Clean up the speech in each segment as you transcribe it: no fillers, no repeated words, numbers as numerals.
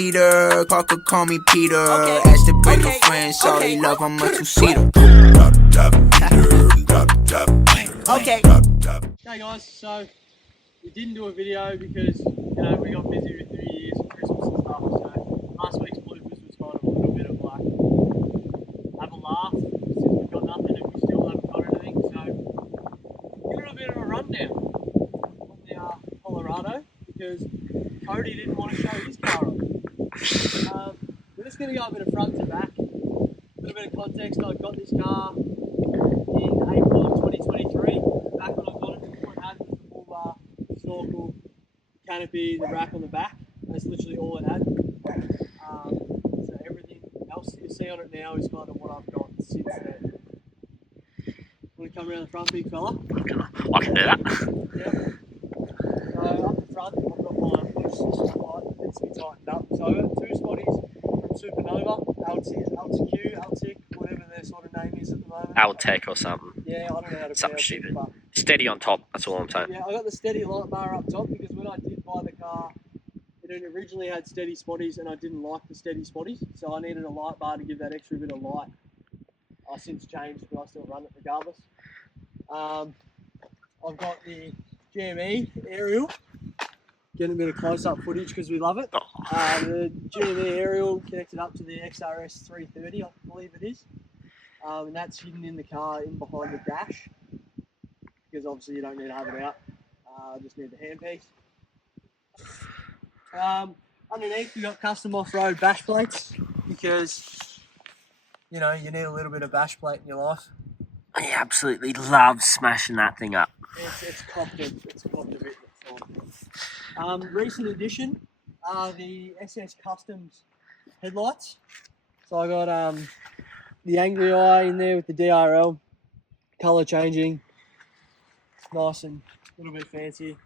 leader. Parker call me Peter. Asked to bring a friend, sorry love, I'm a two-seater. Okay. Hey guys, so we didn't do a video because we got busy with New Year's and Christmas and stuff. So last week's bloopers was kind of a little bit of like have a laugh since we've got nothing and we still haven't got anything. So a little bit of a rundown on the Colorado because Cody didn't want to show his car off. We're just going to go a bit of front to back. A little bit of context. I got this car in April of 2023. Back when I got it, all it had was the full bar, snorkel, canopy, the rack on the back. That's literally all it had. So everything else that you see on it now is kind of what I've got since then. Want to come around the front, big fella? I can do that. Yeah. So up the front, I've got my push light that needs to be tightened up. So I've got two spotties from Supernova, Altitude, Altic, whatever their sort of name is at the moment. Altec or something. Yeah, I don't know how to Something pronounce stupid. it, but Steady on top, that's all I'm saying. yeah, I got the steady light bar up top because when I did buy the car, it originally had steady spotties and I didn't like the steady spotties, so I needed a light bar to give that extra bit of light. I've since changed, but I still run it regardless. I've got the GME aerial, getting a bit of close-up footage because we love it. The GME aerial connected up to the XRS 330, I believe it is, and that's hidden in the car in behind the dash because obviously you don't need to have it out. Just need the handpiece. Underneath we got custom off-road bash plates because you need a little bit of bash plate in your life. I absolutely love smashing that thing up. It's copped a bit. Recent addition are the SS Customs headlights. So I got the angry eye in there with the DRL, colour changing, nice and a little bit fancy.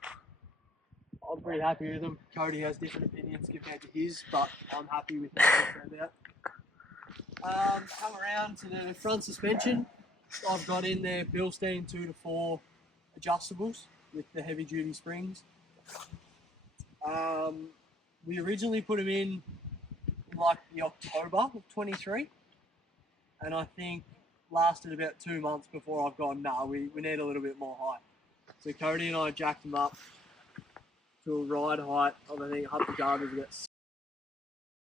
I'm pretty happy with them. Cody has different opinions compared to his, but I'm happy with how they turned out. Come around to the front suspension. I've got in there Bilstein 2 to 4 adjustables with the heavy duty springs. We originally put them in like the October of 23, and I think lasted about 2 months before I've gone, nah, we need a little bit more height. So Cody and I jacked them up to a ride height of, I think, up the guard was about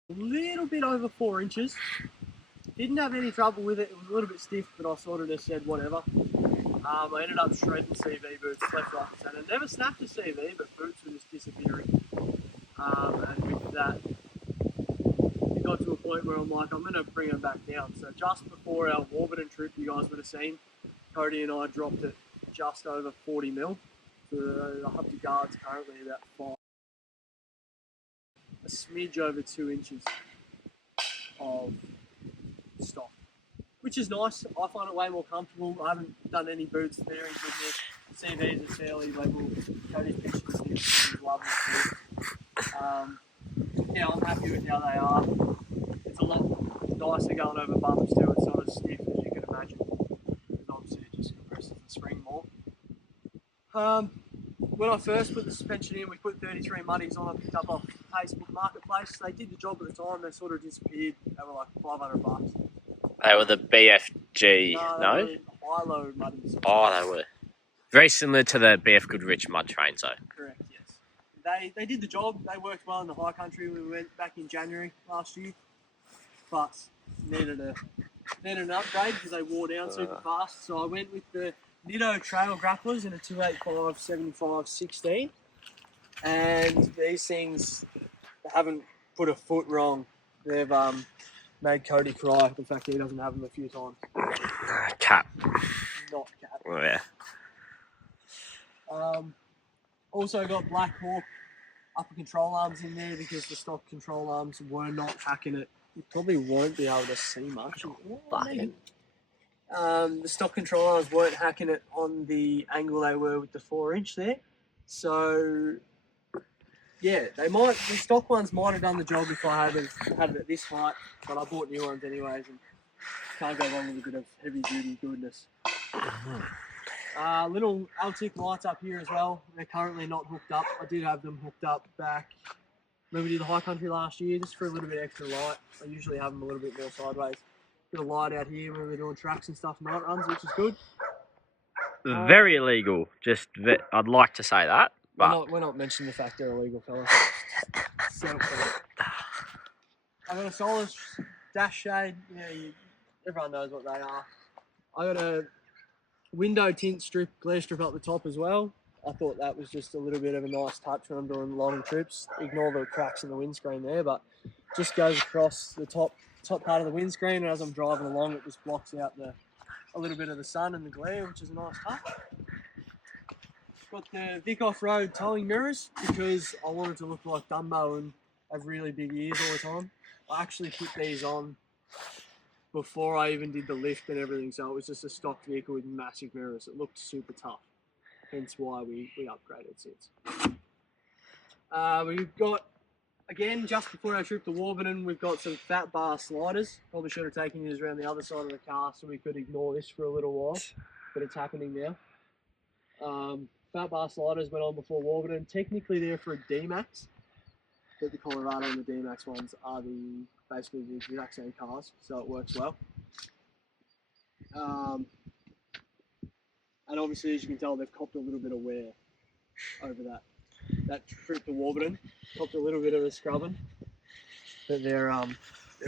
a little bit over 4 inches. Didn't have any trouble with it. It was a little bit stiff, but I sort of just said whatever. I ended up shredding CV boots left, right, and centre. Never snapped a CV, but boots were just disappearing. And with that, it got to a point where I'm like, I'm going to bring them back down. So just before our Warburton trip, you guys would have seen, Cody and I dropped it just over 40 mil. So the Hubby Guard's currently about 5. A smidge over 2 inches of stock, which is nice. I find it way more comfortable. I haven't done any boots there in goodness. CVs are fairly level. Cody's pictures he's loving it. Yeah, I'm happy with how they are. It's a lot nicer going over bumps too. It's not as stiff as you can imagine. And obviously it just compresses the spring more. When I first put the suspension in, we put 33 muddies on. I picked up off Facebook Marketplace. They did the job at the time. They sort of disappeared. They were like $500. They were the BFG, no? They were high-low muddies. Oh, they were. Very similar to the BF Goodrich mud trains, though. Correct, yes. They did the job. They worked well in the high country. We went back in January last year, but needed an upgrade because they wore down super fast. So I went with the Nitto Trail Grapplers in a 285/75/16, and these things haven't put a foot wrong. They've made Cody cry. The fact that he doesn't have them a few times. Cat. Not cat. Oh, yeah. Also got Black Hawk upper control arms in there because the stock control arms were not hacking it. You probably won't be able to see much. The stock control arms weren't hacking it on the angle they were with the 4-inch there. So yeah, the stock ones might have done the job if I had it at this height, but I bought new ones anyways and can't go wrong with a bit of heavy duty goodness. Little Altic lights up here as well. They're currently not hooked up. I did have them hooked up back Then we did the high country last year, just for a little bit extra light. I usually have them a little bit more sideways. Bit of light out here when we're doing tracks and stuff, night runs, which is good. Very illegal. I'd like to say that, but we're not mentioning the fact they're illegal, fellas. I got a solar dash shade. Everyone knows what they are. I got a window tint glare strip up the top as well. I thought that was just a little bit of a nice touch when I'm doing long trips. Ignore the cracks in the windscreen there, but just goes across the top part of the windscreen, and as I'm driving along, it just blocks out a little bit of the sun and the glare, which is a nice touch. Got the Vic off-road towing mirrors because I wanted to look like Dumbo and have really big ears all the time. I actually put these on before I even did the lift and everything, so it was just a stock vehicle with massive mirrors. It looked super tough, hence why we upgraded since. We've got, again, just before our trip to Warburton, we've got some fat bar sliders. Probably should have taken these around the other side of the car so we could ignore this for a little while, but it's happening now. Fat bar sliders went on before Warburton. Technically they're for a D-Max, but the Colorado and the D-Max ones are basically the exact same cars, so it works well. And obviously, as you can tell, they've copped a little bit of wear over that trip to Warburton. Copped a little bit of a scrubbing, but they're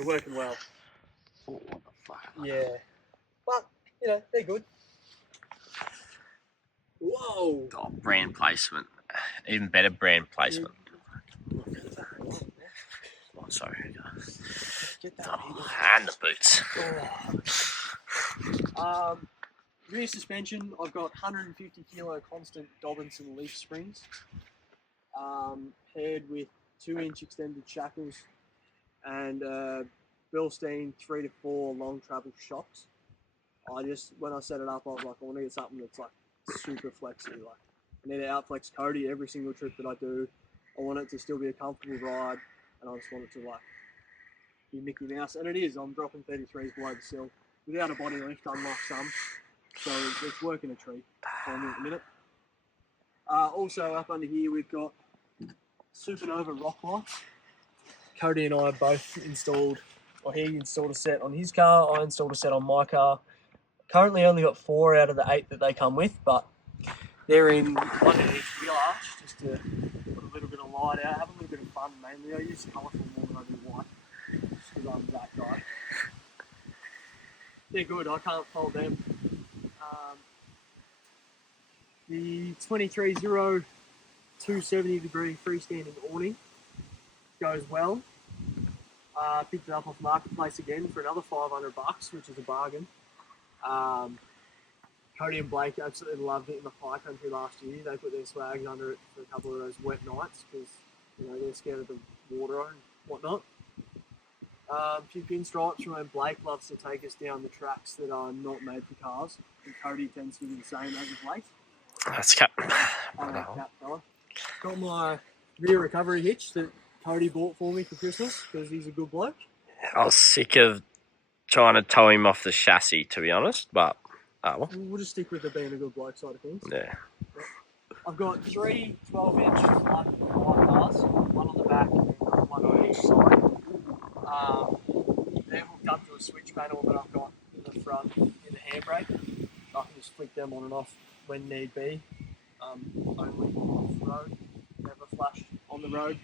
working well. oh, what the fuck? Yeah, but they're good. Whoa! Oh, brand placement. Even better brand placement. Oh, sorry. Get that And the boots. Rear suspension, I've got 150 kilo constant Dobinson leaf springs, paired with 2-inch extended shackles and Bilstein 3 to 4 long travel shocks. When I set it up, I was like, I want to get something that's like super flexy. Like, I need to outflex Cody every single trip that I do. I want it to still be a comfortable ride, and I just want it to like be Mickey Mouse, and it is. I'm dropping 33s below the sill without a body lift, unlike some. So it's working a treat for me at the minute. Also up under here we've got Supernova rock lights. Cody and I both installed, or he installed a set on his car, I installed a set on my car. Currently only got 4 out of the 8 that they come with, but they're in one in each wheel arch just to put a little bit of light out, have a little bit of fun mainly. I use colourful more than I do white, just because I'm that guy. They're good, I can't fault them. The 230 270 degree freestanding awning goes well. Picked it up off Marketplace again for another $500, which is a bargain. Cody and Blake absolutely loved it in the high country last year. They put their swags under it for a couple of those wet nights because they're scared of the water and whatnot. A few pinstripes from when Blake loves to take us down the tracks that are not made for cars, and Cody tends to do the same as of late. That's cap. Cat fella. Got my rear recovery hitch that Cody bought for me for Christmas because he's a good bloke. I was sick of trying to tow him off the chassis, to be honest, but well. We'll just stick with the being a good bloke side of things. Yeah. I've got 3 12-inch flat light bars, one on the back and one on each side. They're hooked up to a switch panel that I've got in the front in the handbrake. I can just flick them on and off when need be. Only off the road, never flash on the road.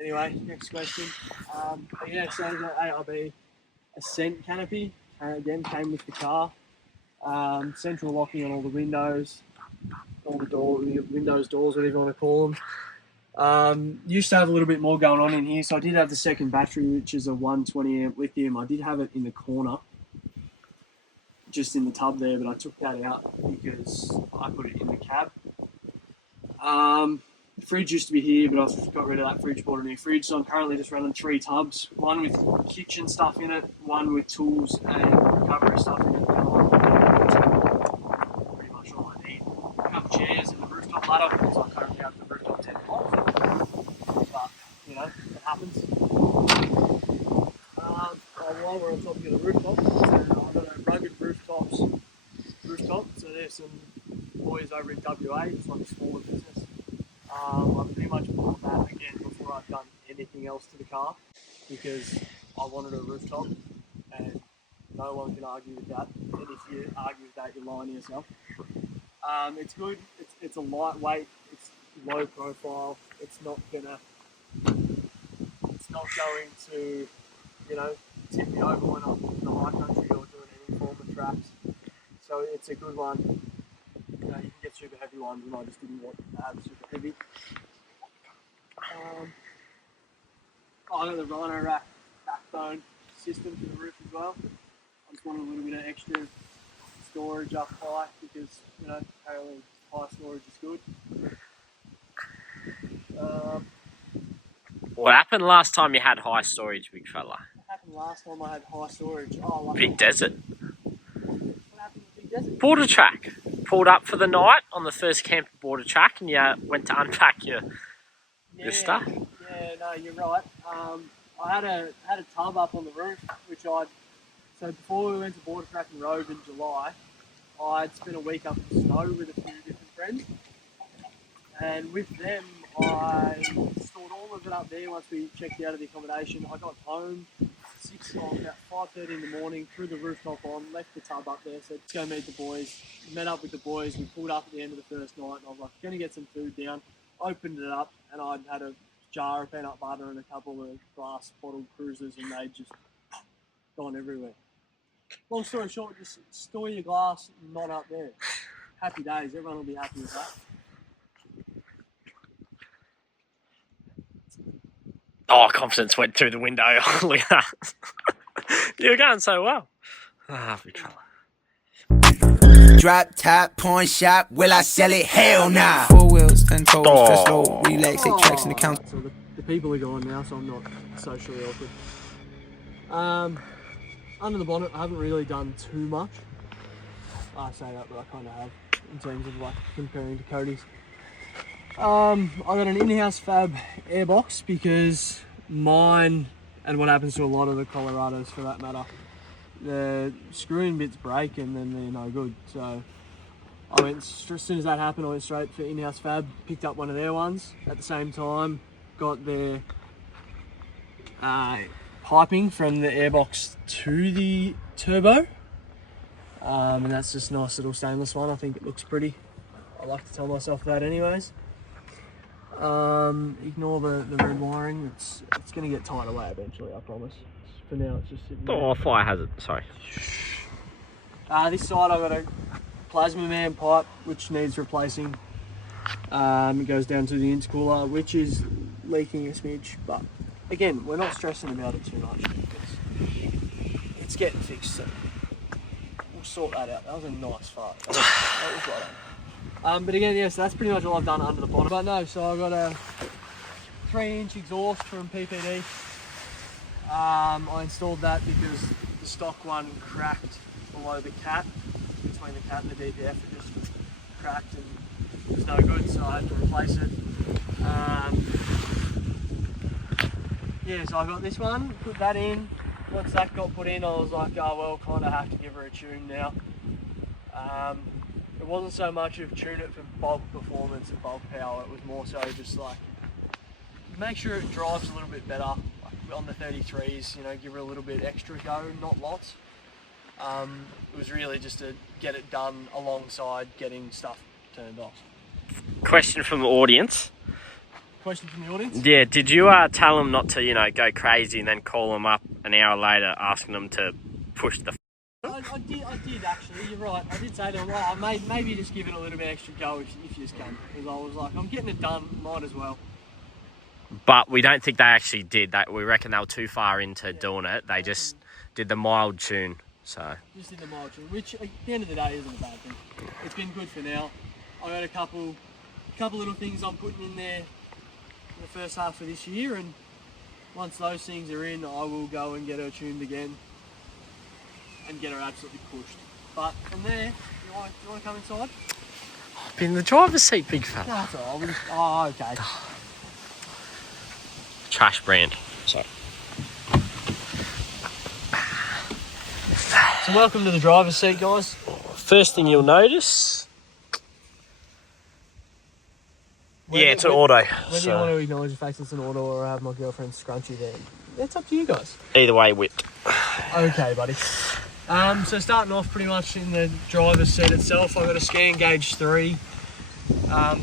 Anyway, next question. So the ARB Ascent canopy, again, came with the car. Central locking on all the windows, all the windows, doors, whatever you want to call them. Used to have a little bit more going on in here, so I did have the second battery, which is a 120 amp lithium. I did have it in the corner, just in the tub there, but I took that out because I put it in the cab. The fridge used to be here, but I got rid of that fridge, bought a new fridge, so I'm currently just running 3 tubs, one with kitchen stuff in it, one with tools and recovery stuff in it. Pretty much all I need. A couple chairs and the rooftop ladder, because I currently have the rooftop tent off. But, it happens. While we're on top of the rooftop, I've got a rugged rooftop, so there's some boys over in WA, it's like a smaller business. I pretty much bought that again before I've done anything else to the car because I wanted a rooftop, and no one can argue with that. And if you argue with that, you're lying to yourself. It's good. It's a lightweight. It's low profile. It's not going to, you know, tip me over when I'm in the high country or doing any form of tracks. So it's a good one. You know, you can get super heavy ones, and I just didn't want to have super heavy. I got the Rhino Rack backbone system to the roof as well. I just wanted a little bit of extra storage up high because, you know, apparently high storage is good. What happened last time you had high storage, big fella? What happened last time I had high storage? Oh, like Big desert. What happened with Big Desert? Border track. Pulled up for the night on the first camp at border track, and you went to unpack your stuff. Yeah, no, you're right. I had a tub up on the roof, so before we went to border track and road in July, I'd spent a week up in snow with a few different friends, and with them I stored all of it up there. Once we checked out of the accommodation, I got home about 5:30 in the morning, threw the rooftop on, left the tub up there, said let's go meet the boys. Met up with the boys. We pulled up at the end of the first night, and I was like, gonna get some food down. Opened it up, and I'd had a jar of peanut butter and a couple of glass bottled cruisers, and they'd just gone everywhere. Long story short, just store your glass not up there. Happy days, everyone will be happy with that. Oh, confidence went through the window. Look at that. You were going so well. Ah, big fella. Drop top, pawn shop, will I sell it? Hell nah. 4 wheels, 10 toes, press low, relax, 8 tracks in the count. So the people are gone now, so I'm not socially awkward. Under the bonnet, I haven't really done too much. I say that, but I kind of have in terms of like comparing to Cody's. I got an in-house fab airbox because mine, and what happens to a lot of the Colorados for that matter, the screwing bits break and then they're no good. So I went, as soon as that happened, I went straight for in-house fab, picked up one of their ones. At the same time, got their piping from the airbox to the turbo. And that's just a nice little stainless one. I think it looks pretty. I like to tell myself that anyways. Ignore the red wiring. It's going to get tied away eventually, I promise. For now, it's just sitting there. Oh, fire hazard. Sorry. This side I've got a Plasma Man pipe which needs replacing. It goes down to the intercooler, which is leaking a smidge, but again, we're not stressing about it too much. It's getting fixed, so we'll sort that out. That was a nice fart. That was right on. But again, yeah, so that's pretty much all I've done under the bonnet. But no, so I've got a 3-inch exhaust from PPD. I installed that because the stock one cracked below the cat, between the cat and the DPF. It just cracked and it was no good, so I had to replace it. Yeah, so I got this one, put that in. Once that got put in, I was like, oh well, kind of have to give her a tune now. It wasn't so much of tune it for bulk performance and bulk power, it was more so just like make sure it drives a little bit better. Like on the 33s, you know, give her a little bit extra go, not lots. It was really just to get it done alongside getting stuff turned off. Question from the audience. Question from the audience? Yeah, did you tell them not to, you know, go crazy and then call them up an hour later asking them to push the I did actually, you're right. I did say to them, oh, maybe just give it a little bit extra go if you just can. Because I was like, I'm getting it done, might as well. But we don't think they actually did. We reckon they were too far into doing it. They just did the mild tune. So just did the mild tune, which at the end of the day isn't a bad thing. It's been good for now. I got a couple little things I'm putting in there in the first half of this year, and once those things are in, I will go and get her tuned again and get her absolutely pushed. But from there, you want to come inside? I've been in the driver's seat, big fella. No, that's all right. Oh, okay. Trash brand. Sorry. So welcome to the driver's seat, guys. First thing you'll notice, Yeah, it's an auto. Whether you want to acknowledge the fact it's an auto or have my girlfriend's scrunchie there, it's up to you guys. Either way, whipped. Okay, buddy. So starting off pretty much in the driver's seat itself, I've got a scan gauge 3.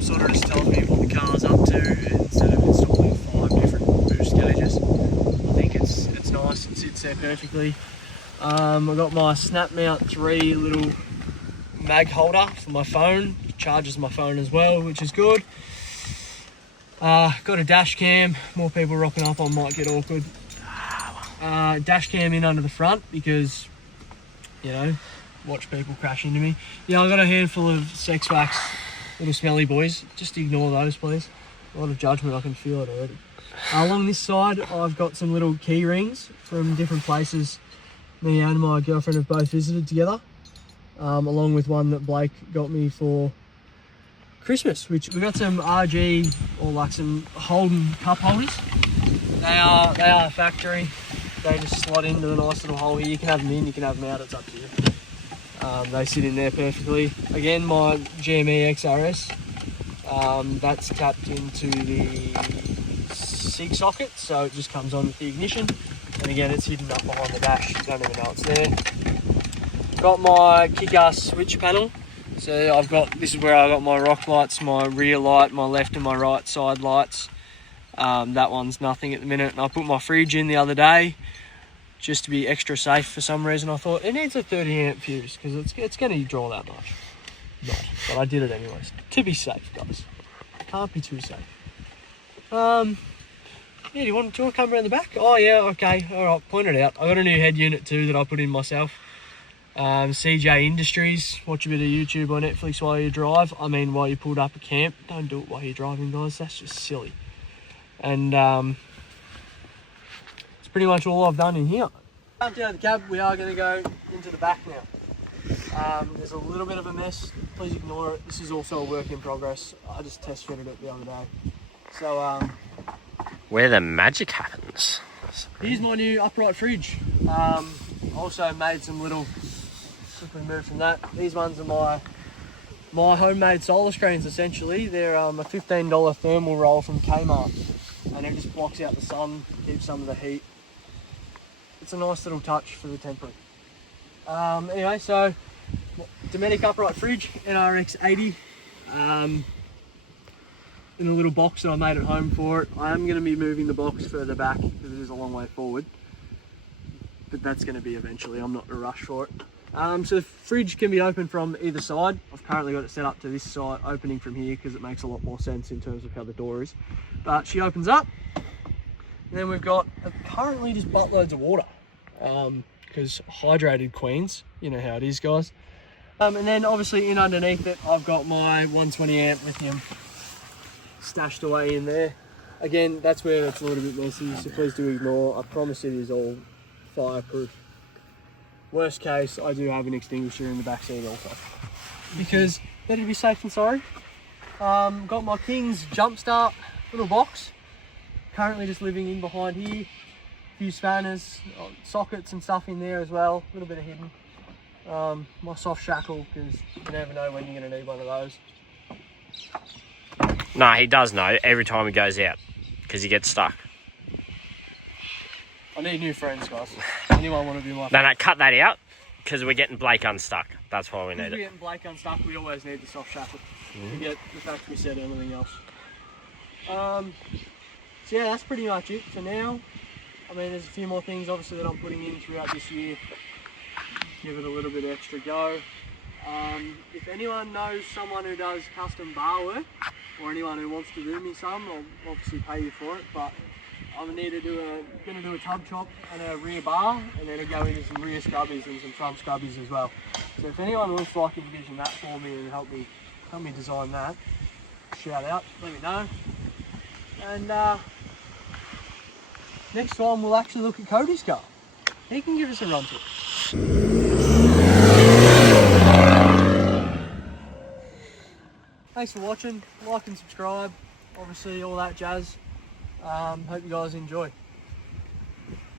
Sort of just tells me what the car's up to instead of installing 5 different boost gauges. I think it's nice, it sits there perfectly. I've got my snap mount 3 little mag holder for my phone. It charges my phone as well, which is good. Got a dash cam. More people rocking up on might get awkward. Dash cam in under the front because, you know, watch people crash into me. Yeah, I've got a handful of sex wax, little smelly boys. Just ignore those, please. A lot of judgment, I can feel it already. Along this side, I've got some little key rings from different places me and my girlfriend have both visited together, along with one that Blake got me for Christmas, which we got some RG or like some Holden cup holders. They are factory. They just slot into the nice little hole here. You can have them in, you can have them out, it's up to you. They sit in there perfectly. Again, my GME XRS, that's tapped into the SIG socket, so it just comes on with the ignition. And again, it's hidden up behind the dash, you don't even know it's there. Got my kick-ass switch panel. So this is where I got my rock lights, my rear light, my left and my right side lights. That one's nothing at the minute. And I put my fridge in the other day just to be extra safe for some reason. I thought it needs a 30 amp fuse because it's going to draw that much. Not, but I did it anyways. To be safe, guys. Can't be too safe. Yeah, do you want to come around the back? Oh yeah, okay. All right, point it out. I got a new head unit too that I put in myself. CJ Industries. Watch a bit of YouTube or Netflix while you drive. I mean, while you pulled up a camp. Don't do it while you're driving, guys. That's just silly. And it's pretty much all I've done in here. Jumped out of the cab. We are going to go into the back now. There's a little bit of a mess. Please ignore it. This is also a work in progress. I just test fitted it the other day. So where the magic happens. Here's my new upright fridge. Also made some little, quickly move from that. These ones are my homemade solar screens essentially. They're a $15 thermal roll from Kmart. And it just blocks out the sun, keeps some of the heat. It's a nice little touch for the temporary. Anyway, so Dometic upright fridge, NRX 80. In a little box that I made at home for it. I am going to be moving the box further back because it is a long way forward. But that's going to be eventually, I'm not in a rush for it. So the fridge can be opened from either side. I've currently got it set up to this side, opening from here because it makes a lot more sense in terms of how the door is. But she opens up. And then we've got currently just buttloads of water. Because hydrated queens, you know how it is, guys. And then obviously in underneath it, I've got my 120 amp lithium stashed away in there. Again, that's where it's a little bit messy, so please do ignore. I promise it is all fireproof. Worst case, I do have an extinguisher in the back seat also. Because better to be safe than sorry. Got my King's jump start little box. Currently just living in behind here. A few spanners, sockets and stuff in there as well. A little bit of hidden. My soft shackle, because you never know when you're going to need one of those. No, he does know every time he goes out because he gets stuck. I need new friends, guys. Anyone want to be my friend? No, cut that out because we're getting Blake unstuck. That's why we need it. We're getting Blake unstuck, we always need the soft shackle. Forget the fact we said anything else. So yeah, that's pretty much it for now. I mean, there's a few more things obviously that I'm putting in throughout this year. Give it a little bit extra go. If anyone knows someone who does custom bar work, or anyone who wants to do me some, I'll obviously pay you for it, but I'm gonna do a tub chop and a rear bar, and then go into some rear scrubbies and some front scrubbies as well. So if anyone looks like envision that for me and help me design that, shout out, let me know. And next time we'll actually look at Cody's car. He can give us a run to it. Thanks for watching, like and subscribe, obviously all that jazz. Hope you guys enjoy.